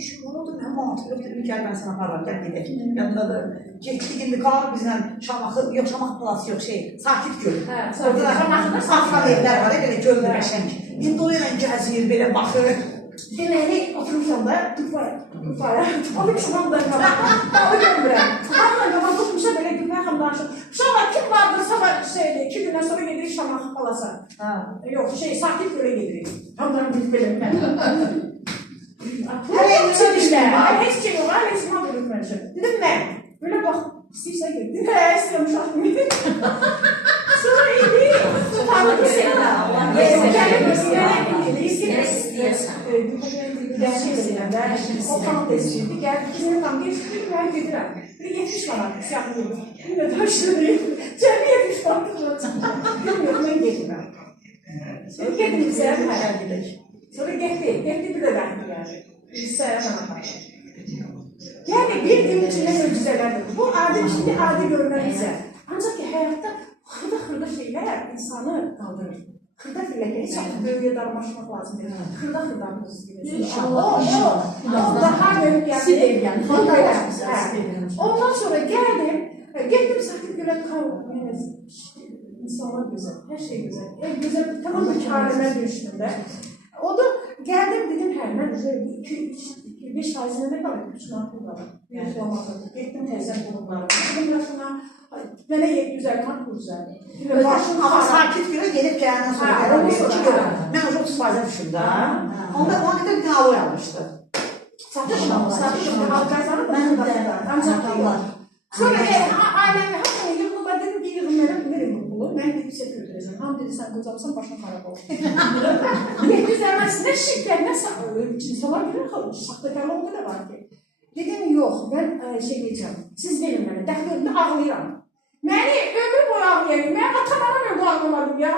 şükür oldu, mən mantı yox dedim, gəl mən sənə aparıram, gəl gedək. Yanındadır. Getdik indi qalır bizlə Şamaxı, yox Şamaxı palası yox şey, Sakit göl. Hə, Orada da Şamaxıda Safran evlər var, belə göl qəşəng. İndi o ilə gəzir, belə baxır. Deməli, oturmuşam da, tufaya, tufaya, onu kısmamdan qabaq, dalı görmürəm. Amma qabaq tutmuşa belə gülmək xam danışır. Uşaqlar kim vardır sabah şeydi, iki gündən sonra gedirik Şamaxı palasa. Ha. Yox, şey, sakit gölə gedirik. Hamdan biz belə mən. Hələ var? Heç kim var, heç kim var görmüşəm. Dedim mən, belə bax, istəyirsən ged. Dedim, hə, istəyirəm uşaq kimi. Sonra idi, tutarlı seni de. Allah versin. istəyirəm, istiyorsan. O tam desiydi. Geldi ikisini tam geçti. Ben getirem. Bir 70 var artık. Siyahlı. Bir de taşlı değil. Cem'i 70 var. Bilmiyorum ben getirem. Sonra getirdim Seyhan Hayal gidelim. Sonra gitti. Gitti bir de ben yani. Hayal. Yani bir gün içinde mucizelerdir. Bu adi şimdi adi görünen bize. Ancak ki hayatta hırda hırda şeyler insanı kaldırır. Hırda fillekleri hiç böyle darmaşmak lazım değil. Hırda hırda hırsız gibi. İnşallah, O, o, inşallah. o daha yani. Sidev yani. Ondan sonra geldim. e, Gittim sakit kavga. Yani insanlar güzel. Her şey güzel. En güzel tamam bir halime düştüm de. O da böyle iki, iki, beş faizine ne kadar? Var. Bir Evet. olmazdı. Gittim teyzem bulunlarına. Dedim başına bana 750 mat güzel. Başım ama sakit gölə gedib gələndən sonra mən o 30 faizə düşdüm də. Ha. Onda ona qədər bir dənə alo yazmışdı. Satışım, satışım. Halkaysanı Ben de. Ancak Allah. Sonra a- aileme hakkını yığınlar dedim ki yığın benim nereye bulur? Ben de bir şey götüreceğim. Ham dedi sen kocamsan başın karakol. Yedi demez ne şirket ne sa- insanlar bilir kalmış. Sahtekarlık da var ki. Dedim yok ben e, şey diyeceğim. Siz verin bana. Dəxilində ağlayıram. Məni ömür boyu ağlayayım. Mən atam anam ömür ağlamadım ya.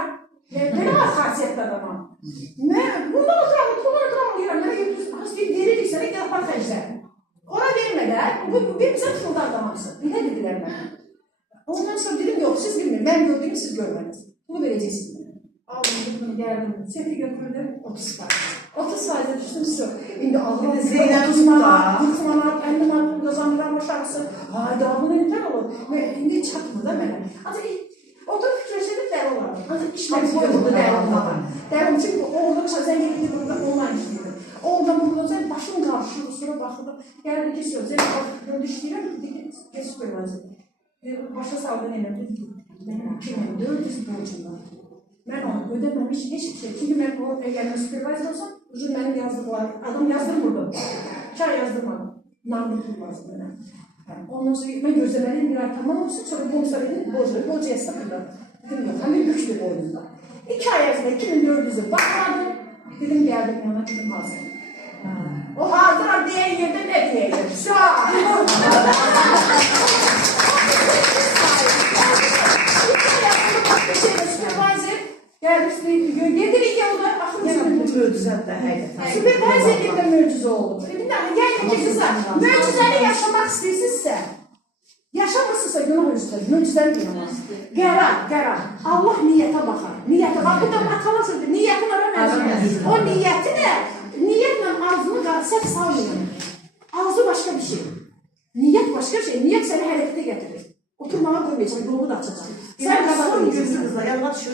Belə var xasiyyətli adamam. Mən bundan oturam, bundan oturam ağlayıram. Mənə götürürsün. Az bir veririk sənə gel xərclə. Ona vermədən, bu, bir bizə fırda adamamsın. Belə dedilər mənə. Ondan sonra dedim yok siz bilmiyorum. Ben gördüğümü siz görmediniz. Bunu vereceksiniz. Aldım geldim. Seni götürdüm 30 faiz. 30 faize düştüm su. Şimdi de Zeynep 30 manat, da. 40 manat, 50 manat kazandıran başarısı. Hayda bunu neler olur? Ve. Ancak oturup fikirleşelim der olardı. Ancak işler Tabii, koyuldu tabii, der tabii. olardı. Derim çünkü orada çözen geldi burada online işliyordu. Oradan burada sen başım karşıdı sonra bakıldı. Geldi kesiyor. Zeynep bakıp düştüğüne dedi ki geç koymaz. Başa saldı nenem dedi. Benim 2400 borcum var. Ben onu ödememiş hiçbir şey. Çünkü ben o evlenme supervisor olsam, uzun benim yazdıklar, adam yazdırmırdı. Çay yazdırmadım. Namlı bulmaz bana. Yani ondan sonra ben gözlemeliyim bir ay tamam olsun, sonra bonuslar edin, borcu, borcu yasaklılar. Dedim yok, hemen güçlü boynunda. İki ay yazıda 2400'ü bakladım. Dedim geldim yana, dedim hazır. O hazır diye yerde ne diyeyim? Şu an. Sürüldü. bu möcüzədir də həqiqətən. Süpervizörlükdə möcüzə oldu. Bir yəni ki qızlar, möcüzəni yaşamaq istəyirsinizsə, yaşamırsınızsa günah üstüdür, möcüzəni inanmaz. Qərar, qərar. Allah niyyətə baxar. Niyyətə bax, bu da makalasıdır. Niyyətin ara məzun. O niyyəti də, niyyətlə arzunu səhv salmayın. Arzu başqa bir şey. Niyyət başqa şey. Niyyət səni hərəkətə gətirir. Oturmağa qoymayacaq, yolu da açacaq. Qabağa son qoyacaqsan. qızlar, yadına düşür.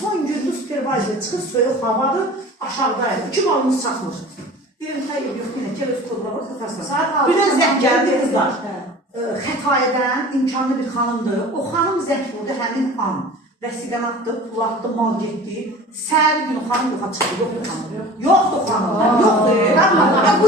Son gündür supervisor çıxır soyuq havadır, aşağıdaydı. Kim almış çatmır. Dedim, xeyr, yox, yenə gəl öz kodları kafasına. Saat. Bir də zəng gəldi qızlar. Hə. Ə, Xətayidən imkanlı bir xanımdır. O xanım zəng vurdu həmin an. Vəsiqəni atdı, pul atdı, mal getdi. Səhər günü xanım yoxa çıxdı, yoxdur xanım. Yoxdur xanım, yoxdur.